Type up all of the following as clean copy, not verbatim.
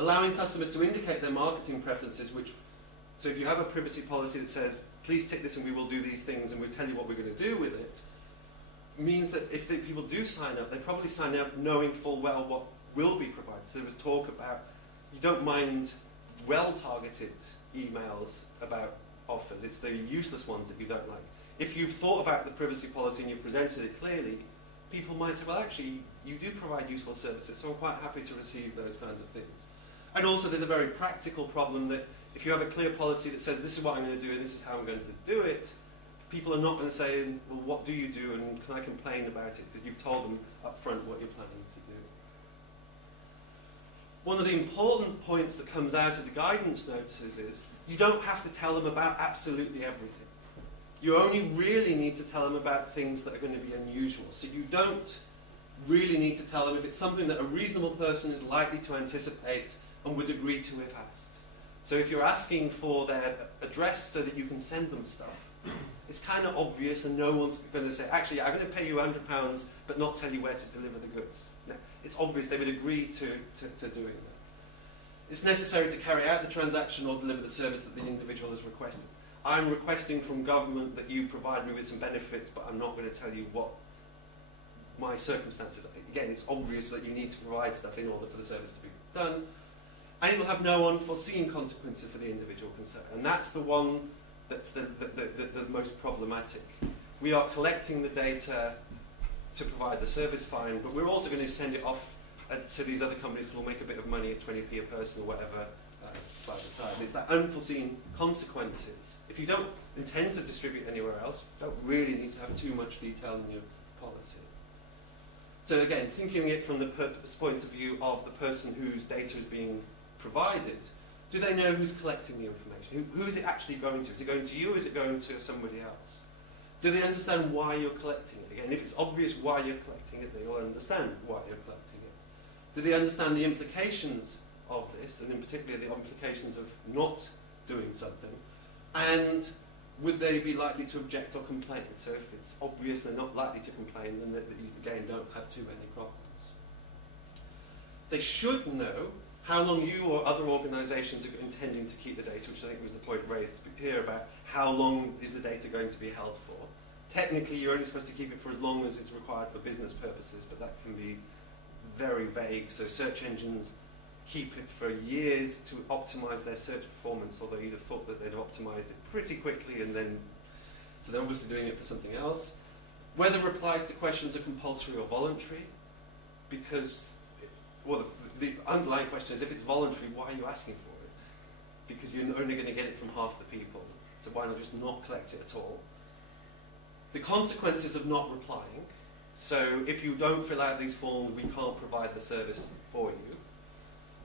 Allowing customers to indicate their marketing preferences, so if you have a privacy policy that says, please tick this and we will do these things and we'll tell you what we're going to do with it, means that if people do sign up, they probably sign up knowing full well what will be provided. So there was talk about, you don't mind well-targeted emails about offers, it's the useless ones that you don't like. If you've thought about the privacy policy and you've presented it clearly, people might say, well actually, you do provide useful services, so I'm quite happy to receive those kinds of things. And also there's a very practical problem that if you have a clear policy that says this is what I'm going to do and this is how I'm going to do it, people are not going to say, well, what do you do and can I complain about it? Because you've told them up front what you're planning to do. One of the important points that comes out of the guidance notices is you don't have to tell them about absolutely everything. You only really need to tell them about things that are going to be unusual. So you don't really need to tell them if it's something that a reasonable person is likely to anticipate and would agree to if asked. So if you're asking for their address so that you can send them stuff, it's kind of obvious and no one's going to say, actually, I'm going to pay you £100 but not tell you where to deliver the goods. No, it's obvious they would agree to doing that. It's necessary to carry out the transaction or deliver the service that the individual has requested. I'm requesting from government that you provide me with some benefits, but I'm not going to tell you what my circumstances are. Again, it's obvious that you need to provide stuff in order for the service to be done. And it will have no unforeseen consequences for the individual concerned. And that's the one that's the most problematic. We are collecting the data to provide the service, fine, but we're also going to send it off to these other companies who will make a bit of money at 20p a person or whatever by the side. And it's that unforeseen consequences. If you don't intend to distribute anywhere else, you don't really need to have too much detail in your policy. So again, thinking it from the point of view of the person whose data is being provided, do they know who's collecting the information? Who is it actually going to? Is it going to you or is it going to somebody else? Do they understand why you're collecting it? Again, if it's obvious why you're collecting it, they will understand why you're collecting it. Do they understand the implications of this, and in particular the implications of not doing something? And would they be likely to object or complain? So if it's obvious they're not likely to complain, then you again don't have too many problems. They should know how long you or other organisations are intending to keep the data, which I think was the point raised here about how long is the data going to be held for. Technically, you're only supposed to keep it for as long as it's required for business purposes, but that can be very vague. So search engines keep it for years to optimize their search performance, although you'd have thought that they'd have optimized it pretty quickly, and then, so they're obviously doing it for something else. Whether replies to questions are compulsory or voluntary, because, well, the underlying question is, if it's voluntary, why are you asking for it? Because you're only going to get it from half the people, so why not just not collect it at all? The consequences of not replying, so if you don't fill out these forms, we can't provide the service for you.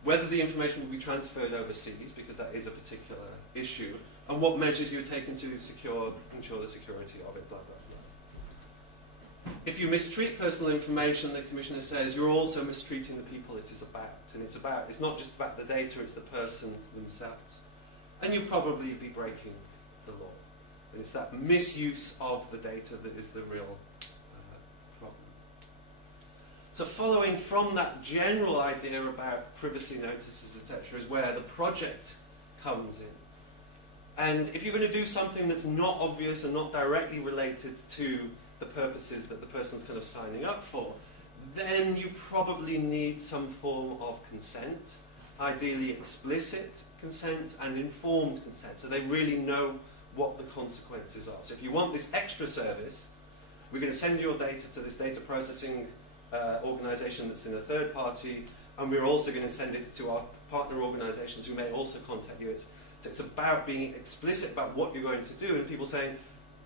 Whether the information will be transferred overseas, because that is a particular issue, and what measures you're taking to ensure the security of it, blah, blah, blah. If you mistreat personal information, the Commissioner says, you're also mistreating the people it is about. And it's not just about the data, it's the person themselves. And you'll probably be breaking the law. And it's that misuse of the data that is the real problem. So following from that general idea about privacy notices, etc., is where the project comes in. And if you're going to do something that's not obvious and not directly related to the purposes that the person's kind of signing up for, then you probably need some form of consent, ideally explicit consent and informed consent, so they really know what the consequences are. So if you want this extra service, we're going to send your data to this data processing organization that's in a third party, and we're also going to send it to our partner organizations who may also contact you. It's about being explicit about what you're going to do, and people saying,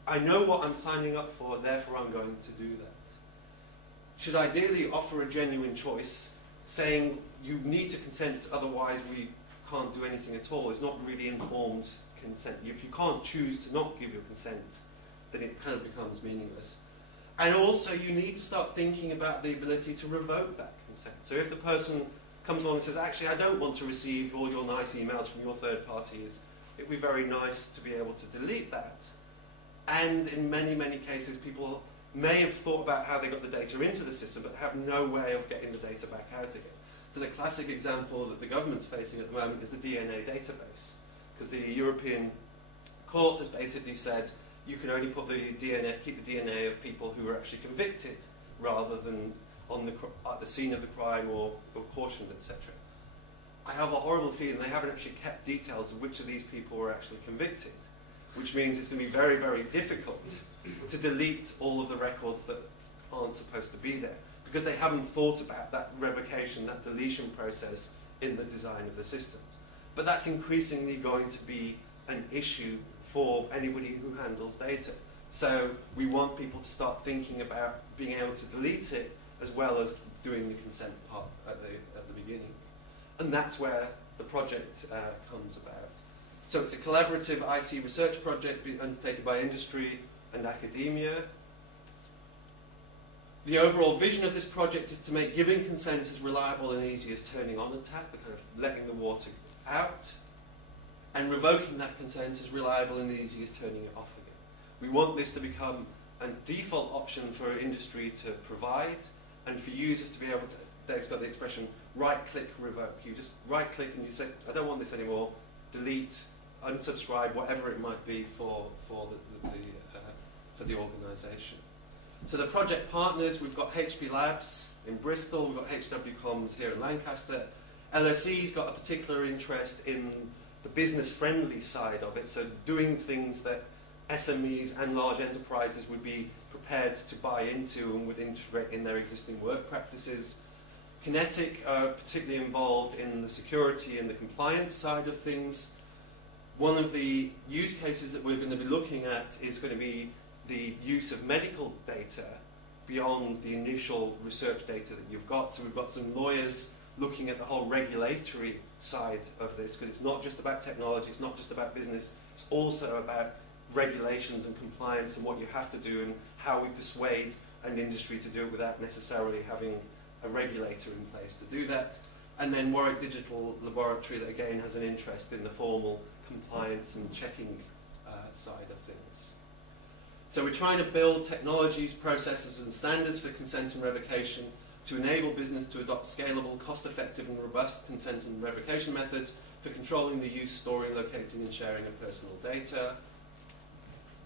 I know what I'm signing up for, therefore I'm going to do that. Should ideally offer a genuine choice, saying you need to consent, otherwise we can't do anything at all, is not really informed consent. If you can't choose to not give your consent, then it kind of becomes meaningless. And also you need to start thinking about the ability to revoke that consent. So if the person comes along and says, actually I don't want to receive all your nice emails from your third parties, it would be very nice to be able to delete that. And in many, many cases people may have thought about how they got the data into the system but have no way of getting the data back out again. So the classic example that the government's facing at the moment is the DNA database, because the European Court has basically said you can only put the DNA, keep the DNA of people who were actually convicted, rather than on at the scene of the crime or cautioned, etc. I have a horrible feeling they haven't actually kept details of which of these people were actually convicted, which means it's going to be very, very difficult to delete all of the records that aren't supposed to be there, because they haven't thought about that revocation, that deletion process in the design of the systems. But that's increasingly going to be an issue for anybody who handles data. So we want people to start thinking about being able to delete it, as well as doing the consent part at the beginning. And that's where the project comes about. So it's a collaborative IT research project undertaken by industry and academia. The overall vision of this project is to make giving consent as reliable and easy as turning on a tap, kind of letting the water out, and revoking that consent as reliable and easy as turning it off again. We want this to become a default option for industry to provide, and for users to be able to, Dave's got the expression, right-click revoke. You just right-click and you say, I don't want this anymore, delete, unsubscribe, whatever it might be for the organisation. So the project partners, we've got HP Labs in Bristol, we've got HW Comms here in Lancaster. LSE's got a particular interest in the business-friendly side of it, so doing things that SMEs and large enterprises would be prepared to buy into and would integrate in their existing work practices. Kinetic are particularly involved in the security and the compliance side of things. One of the use cases that we're going to be looking at is going to be the use of medical data beyond the initial research data that you've got. So we've got some lawyers looking at the whole regulatory side of this, because it's not just about technology, it's not just about business, it's also about regulations and compliance and what you have to do and how we persuade an industry to do it without necessarily having a regulator in place to do that. And then Warwick Digital Laboratory, that again has an interest in the formal compliance and checking side of things. So we're trying to build technologies, processes and standards for consent and revocation to enable business to adopt scalable, cost-effective and robust consent and revocation methods for controlling the use, storing, locating and sharing of personal data,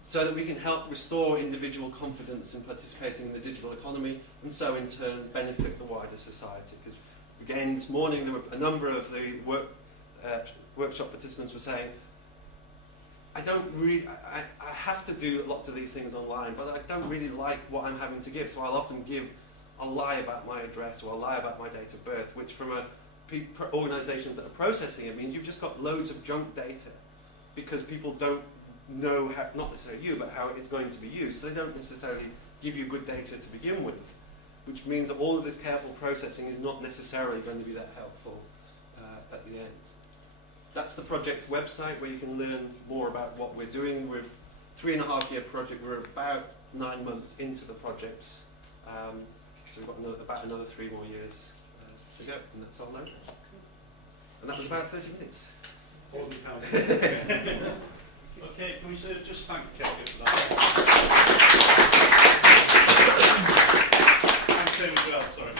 so that we can help restore individual confidence in participating in the digital economy, and so in turn benefit the wider society. Because again, this morning there were a number of the workshop participants were saying, I have to do lots of these things online, but I don't really like what I'm having to give, so I'll often give a lie about my address or a lie about my date of birth, which from organisations that are processing it means you've just got loads of junk data, because people don't know, how, not necessarily you, but how it's going to be used. So they don't necessarily give you good data to begin with, which means that all of this careful processing is not necessarily going to be that helpful at the end. That's the project website where you can learn more about what we're doing. We're a 3.5-year project. We're about 9 months into the project. So we've got about another 3 more years to go, and that's all now. And that was about 30 minutes. Okay, can we just thank Kevin for that? And Tim as well, sorry.